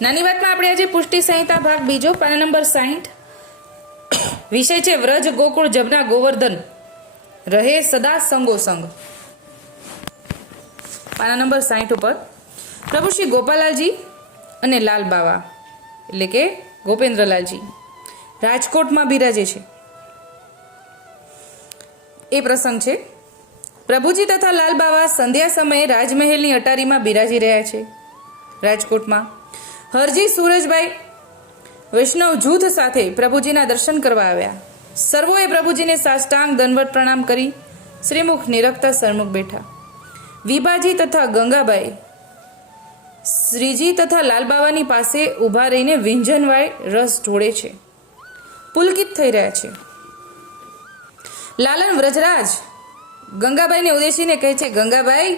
નાની વાતમાં આપણે આજે પુષ્ટિ સંહિતા ભાગ બીજો પાના નંબર 60 વિષય છે વ્રજ ગોકુળ જમના ગોવર્ધન રહે સદા સંગોસંગ. પાના નંબર 60 ઉપર પ્રભુ શ્રી ગોપાલાલજી અને લાલ બાવા એટલે કે ગોપેન્દ્રલાલજી રાજકોટમાં બિરાજે છે. એ પ્રસંગ છે. પ્રભુજી તથા લાલ બાવા સંધ્યા સમયે રાજમહેલની અટારીમાં બિરાજી રહ્યા છે. રાજકોટમાં હરજી સુરજભાઈ વૈષ્ણવ જૂથ સાથે પ્રભુજીના દર્શન કરવા આવ્યા. સર્વોએ પ્રભુજીને સાષ્ટાંગ દંડવત પ્રણામ કરી શ્રીમુખ નિરખતા સરમુખ બેઠા. વિભાજી તથા ગંગાબાઈ શ્રીજી તથા લાલબાવાની પાસે ઊભા રહીને વિંજનવાય રસ ઢોળે છે, પુલકિત થઈ રહ્યા છે. લાલન વ્રજરાજ ગંગાબાઈને ઉદ્દેશીને કહે છે, ગંગાબાઈ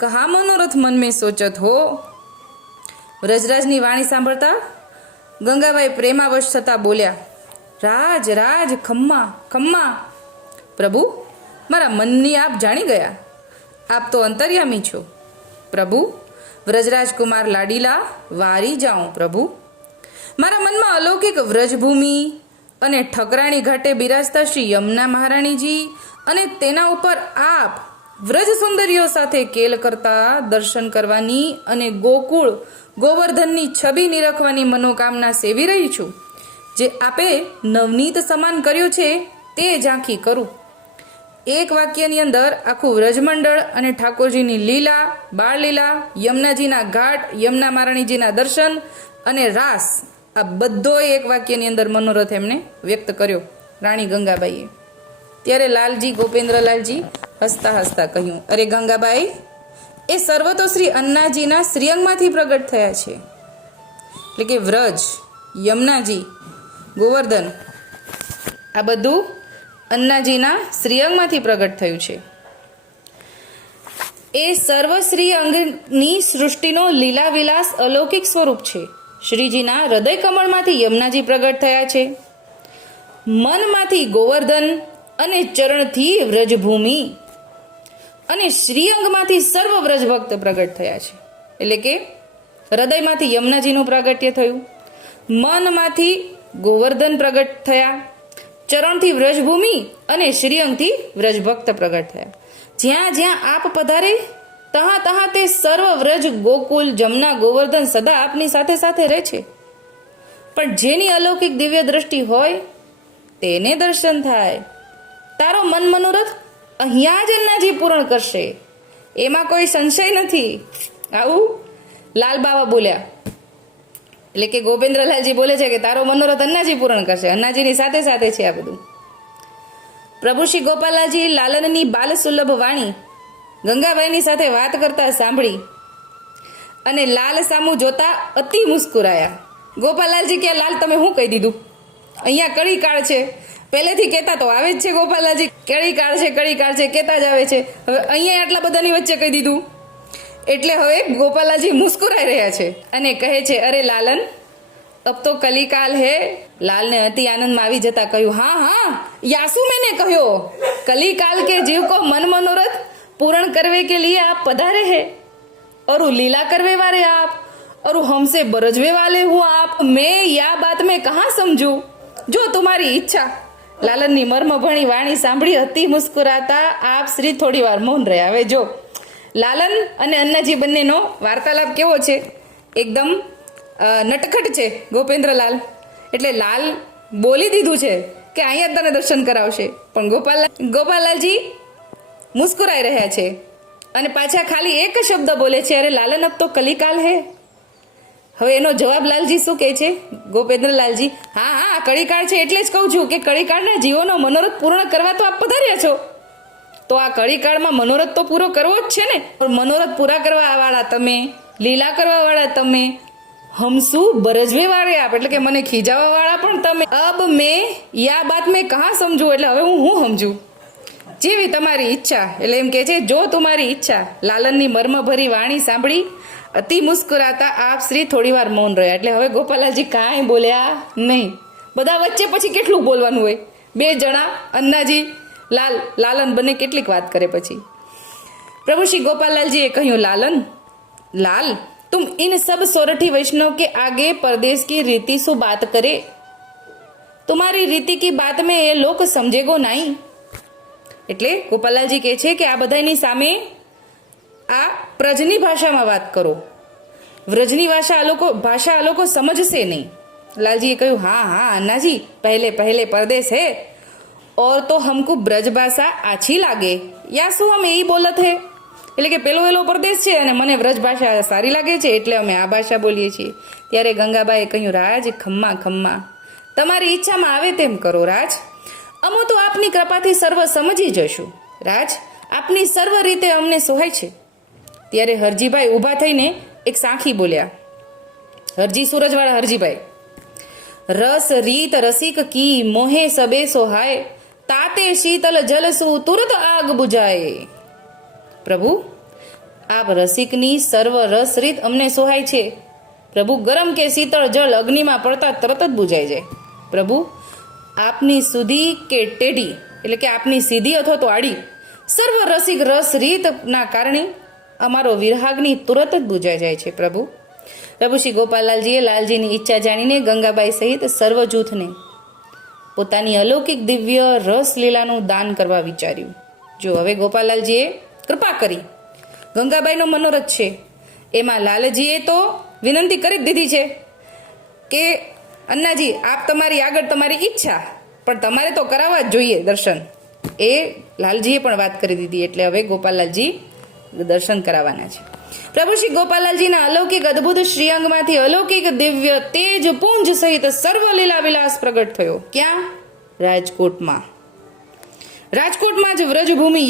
કહા મનોરથ મન મેં સોચત હો. વ્રજરાજની વાણી સાંભળતા ગંગાબાઈ પ્રેમાવશ થતા બોલ્યા, રાજ રાજ ખમ્મા ખમ્મા. પ્રભુ મારા મનની આપ જાણી ગયા, આપ તો અંતર્યામી છો. પ્રભુ વ્રજરાજ કુમાર લાડીલા વારી જાઉં. પ્રભુ મારા મનમાં અલૌકિક વ્રજભૂમિ અને ઠકરાણી ઘાટે બિરાજતા શ્રી યમુના મહારાણીજી અને તેના ઉપર આપ વ્રજ સુંદરીઓ સાથે કેલ કરતા દર્શન કરવાની અને ગોકુળ ગોવર્ધનની છબી નિરખવાની મનોકામના સેવી રહી છું. જે આપે નવનીત સમાન કર્યું છે તે ઝાંખી કરું. એક વાક્યની અંદર આખું વ્રજમંડળ અને ઠાકોરજીની લીલા, બાળ લીલા, યમુનાજીના ઘાટ, યમુના મહારાણીજીના દર્શન અને રાસ, આ બધો એક વાક્યની અંદર મનોરથ એમને વ્યક્ત કર્યો રાણી ગંગાબાઈએ. ત્યારે લાલજી ગોપેન્દ્રલાલજી હસતા હસતા કહ્યું, અરે ગંગાબાઈ, એ સર્વ તો શ્રી અન્નાજીના શ્રીઅંગમાંથી પ્રગટ થયા છે. એટલે કે વ્રજ, યમુનાજી, ગોવર્ધન, આ બધું અન્નાજીના શ્રીઅંગમાંથી પ્રગટ થયું છે. એ સર્વ શ્રીઅંગની સૃષ્ટિનો લીલા વિલાસ અલૌકિક સ્વરૂપ છે. શ્રીજીના હૃદય કમળમાંથી યમુનાજી પ્રગટ થયા છે. મનમાંથી ગોવર્ધન અને ચરણથી વ્રજભૂમિ અને શ્રીઅંગમાંથી સર્વ વ્રજભક્ત પ્રગટ થયા છે. એટલે કે હૃદયમાંથી યમુનાજીનું પ્રાગટ્ય થયું, મનમાંથી ગોવર્ધન પ્રગટ થયા, ચરણથી વ્રજભૂમિ અને શ્રીઅંગથી વ્રજભક્ત પ્રગટ થયા. જ્યાં જ્યાં આપ પધારે તਹਾਂ તਹਾਂ તે સર્વ વ્રજ ગોકુલ જમના ગોવર્ધન સદા આપની સાથે સાથે રહે છે. પણ જેની અલૌકિક દિવ્ય દ્રષ્ટિ હોય તેને દર્શન થાય. તારો મન મનોરથ અહીંયા જ અન્નાજી પૂર્ણ કરશે, એમાં કોઈ સંશય નથી. આવું લાલ બાવા બોલ્યા. એટલે કે ગોપેન્દ્રલાલજી બોલે છે કે તારો મનોરથ અન્નાજી પૂર્ણ કરશે, અન્નાજીની સાથે સાથે છે આ બધું. પ્રભુ શ્રી ગોપાલાલજી લાલનની બાલ સુલભ વાણી ગંગાબાઈની સાથે વાત કરતા સાંભળી અને લાલ સામું જોતા અતિ મુસ્કુરાયા. ગોપાલાલજી કે લાલ તમે શું કહી દીધું? અહીંયા કળી કાળ છે, પહેલેથી કહેતા તો આવે જ છે ગોપાલાલજી, કળી કાળ છે કહેતા જ આવે છે. હવે અહીંયા આટલા બધાની વચ્ચે કહી દીધું એટલે હવે ગોપાલાલજી મુસ્કુરાઈ રહ્યા છે અને કહે છે, અરે લાલન અબ તો કલિકાલ હે. લાલને અતિ આનંદમાં આવી જતા કહ્યું, હા હા યાસુ मैंने કહ્યો, कलिकाल के जीव को मन मनोरथ पूर्ण करने के लिए आप पधारे हैं और लीला करने वाले आप और हमसे बरजवे वाले हूँ आप. मैं या बात में कहाँ समझू, जो तुम्हारी ઈચ્છા. લાલનની મર્મભણી વાણી સાંભળી અતિ મુસ્કુરાતા આપ શ્રી થોડી વાર મૌન રહ્યા. હવે જો લાલન અને અન્નાજી બંનેનો વાર્તાલાપ કેવો છે, એકદમ નટખટ છે. ગોપેન્દ્રલાલ એટલે લાલ બોલી દીધું છે કે અહીંયા તને દર્શન કરાવશે, પણ ગોપાલાલજી મુસ્કુરાઈ રહ્યા છે અને પાછા ખાલી એક શબ્દ બોલે છે, અરે લાલન અબ તો કલિકાલ હે. હવે એનો જવાબ લાલજી શું કહે છે? ગોપેન્દ્રલાલજી, હા હા કળીકાળ છે એટલે જ કહું છું કે કળીકાળના જીવોનો મનોરથ પૂર્ણ કરવા તો આપ પધાર્યા છો, તો આ કળીકાળમાં મનોરથ તો પૂરો કરવો જ છે ને. મનોરથ પૂરા કરવા વાળા તમે, લીલા કરવા વાળા તમે, હમસુ બરજવે વાળે આપ એટલે કે મને ખીજાવા વાળા પણ તમે. અબ મેં યા બાત મેં કહા સમજુ એટલે હવે હું સમજુ, જેવી તમારી ઈચ્છા. એટલે એમ કે છે જો તમારી ઈચ્છા. લાલનની મર્મભરી વાણી સાંભળી અતિ મુસ્કુરાતા આપ શ્રી થોડી વાર મૌન રહ્યા. એટલે હવે ગોપાલાલજી કાંઈ બોલ્યા નહીં. બધા વચ્ચે પછી કેટલું બોલવાનું હોય, બે જણા અન્નાજી લાલન બંને કેટલીક વાત કરે. પછી પ્રભુ શ્રી ગોપાલાલજીએ કહ્યું, લાલ तुम इन सब सोरठी वैष्णव के आगे परदेश की रीति सु बात करे, तुम्हारी रीति की बात में ये लोग समझेगो नहीं. એટલે ગોપાલાલજી કહે છે કે આ બધાની સામે આ પ્રજની ભાષામાં વાત કરો, વ્રજની ભાષા આ લોકો સમજશે નહીં. લાલજીએ કહ્યું, हाँ हाँ अन्ना जी, पहले पहले परदेश है और तो हमको ब्रज भाषा आછી લાગે, યા શું અમે એ બોલત હે, એટલે કે પેલો વેલો પરદેશ છે અને મને વ્રજ ભાષા સારી લાગે છે એટલે અમે આ ભાષા બોલીએ છીએ. ત્યારે ગંગાબાઈએ કહ્યું, રાજ ખમ્મા ખમ્મા, તમારી ઈચ્છામાં આવે તેમ કરો રાજ, અમો તો આપની કૃપાથી સર્વ સમજી જશું. રાજ આપની સર્વ રીતે અમને સોહાય છે. ત્યારે હરજીભાઈ ઊભા થઈને એક સાંખી બોલ્યા. હરજી સુરજવાળા હરજીભાઈ, રસ રીત રસિક કી મોહે સબે સોહાય, તાતે શીતલ જલસુ તુરત આગ બુજાય. પ્રભુ, આપ રસિકની સર્વ રસ રીત અમને સોહાય છે. પ્રભુ, ગરમ કે શીતળ જળ અગ્નિમાં પડતા તરત જ બુજાઈ જાય. પ્રભુ, આપની સુધી કે ટેઢી, એટલે કે આપની સીધી અથવા તો આડી સર્વ રસિક રસ રીતના કારણે અમારો વિરહાગ્નિ તુરત જ બુજાઈ જાય છે. પ્રભુ શ્રી ગોપાલાલજીએ લાલજીની ઈચ્છા જાણીને ગંગાબાઈ સહિત સર્વ જૂથને પોતાની અલૌકિક દિવ્ય રસ લીલાનું દાન કરવા વિચાર્યું. જો હવે ગોપાલાલજીએ કૃપા કરી, ગંગાબાઈનો મનોરથ છે એમાં લાલજીએ તો વિનંતી કરી જ દીધી છે કે અન્નાજી, આપ તમારી આગળ તમારી ઈચ્છા, પણ તમારે તો કરાવવા જ જોઈએ દર્શન. એ લાલજીએ પણ વાત કરી દીધી, એટલે હવે ગોપાલાલજી દર્શન કરાવવાના છે. પ્રભુ શ્રી ગોપાલાલજીના અલૌકિક અદ્ભુત શ્રીઅંગમાંથી અલૌકિક દિવ્ય તેજ પુંજ સહિત સર્વ લીલા વિલાસ પ્રગટ થયો. ક્યાં? રાજકોટમાં. રાજકોટમાં જ વ્રજભૂમિ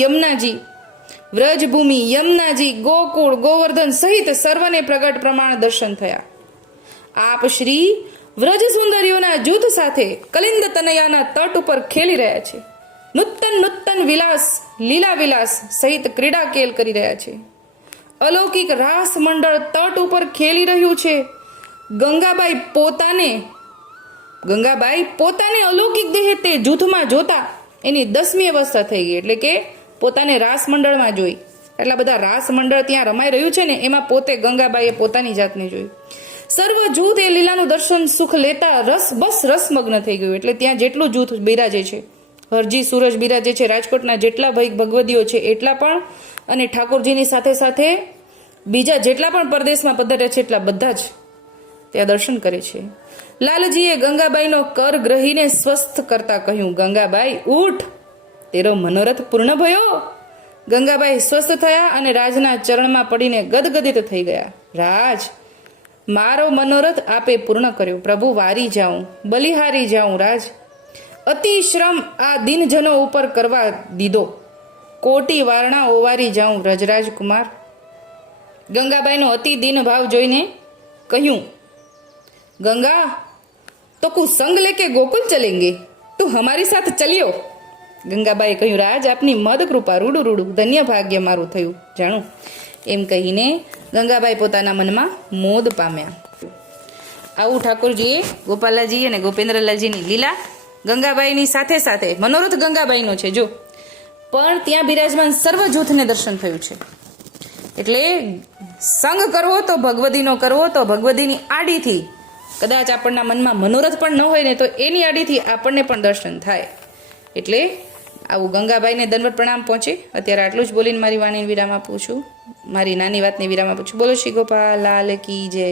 યમુનાજી, ગોકુળ, ગોવર્ધન સહિત સર્વને પ્રગટ પ્રમાણ દર્શન થયા. આપ શ્રી વ્રજ સુંદરીઓના જૂથ સાથે કલિંદ તનયાના તટ ઉપર ખેલી રહ્યા છે. નૂતન વિલાસ, લીલા વિલાસ સહિત ક્રીડા કેલ કરી રહ્યા છે. અલૌકિક રાસ મંડળ તટ ઉપર ખેલી રહ્યું છે. ગંગાબાઈ પોતાને અલૌકિક દેહ તે જૂથમાં જોતા એની 10મી અવસ્થા થઈ ગઈ, એટલે કે પોતાને રાસ મંડળમાં જોઈ. એટલા બધા રાસ મંડળ ત્યાં રમાઈ રહ્યું છે ને, એમાં પોતે ગંગાબાઈએ પોતાની જાતને જોઈ. સર્વ જૂથ એ લીલાનું દર્શન સુખ લેતા રસમગ્ન થઈ ગયું. એટલે ત્યાં જેટલું જૂથ બિરાજે છે, હરજી સૂરજ બિરાજે છે, રાજકોટના જેટલા ભગવદીઓ છે એટલા પણ, અને ઠાકોરજીની સાથે સાથે બીજા જેટલા પણ પરદેશમાં પધાર્યા છે એટલા બધા જ ત્યાં દર્શન કરે છે. લાલજીએ ગંગાબાઈનો કર ગ્રહીને સ્વસ્થ કરતા કહ્યું, ગંગાબાઈ ઉઠ, તેરો મનોરથ પૂર્ણ ભયો. ગંગાબાઈ સ્વસ્થ થયા અને રાજના ચરણમાં પડીને ગદગદિત થઈ ગયા. રાજ, મારો મનોરથ આપે પૂર્ણ કર્યો. પ્રભુ, વારી જાઉં, બલિહારી જાઉં. રાજ, અતિ શ્રમ આ દિનજનો ઉપર કરવા દીધો, કોટી વારણા ઓવારી જાઉં. વ્રજરાજ કુમાર. ગંગાબાઈનો અતિ દીન ભાવ જોઈને કહ્યું, ગંગા તો કુ સંગ લેકે ગોકુલ ચલેંગે, તું હમારી સાથ ચલ્યો. ગંગાબાઈએ કહ્યું, રાજ આપની મદ કૃપા, રૂડું ધન્ય ભાગ્ય મારું થયું જાણું. એમ કહીને ગંગાબાઈ પોતાના મનમાં મોદ પામ્યા. આવું ઠાકોરજીએ ગોપાલાજી અને ગોપેન્દ્રલાલજીની લીલા ગંગાબાઈની સાથે સાથે મનોરથ ગંગાબાઈનો છે જો, પણ ત્યાં બિરાજમાન સર્વ જૂથને દર્શન થયું છે. એટલે સંગ કરવો તો ભગવદીનો કરવો તો ભગવદીની આડીથી કદાચ આપણના મનમાં મનોરથ પણ ન હોય ને તો એની આડીથી આપણને પણ દર્શન થાય. એટલે આવું ગંગાબાઈને દંડવત પ્રણામ પહોંચે. અત્યારે આટલું જ બોલીને મારી વાણીને વિરામ આપું છું, મારી નાની વાતને વિરામ આપું છું. બોલો શ્રી ગોપાલ લાલ કી જય.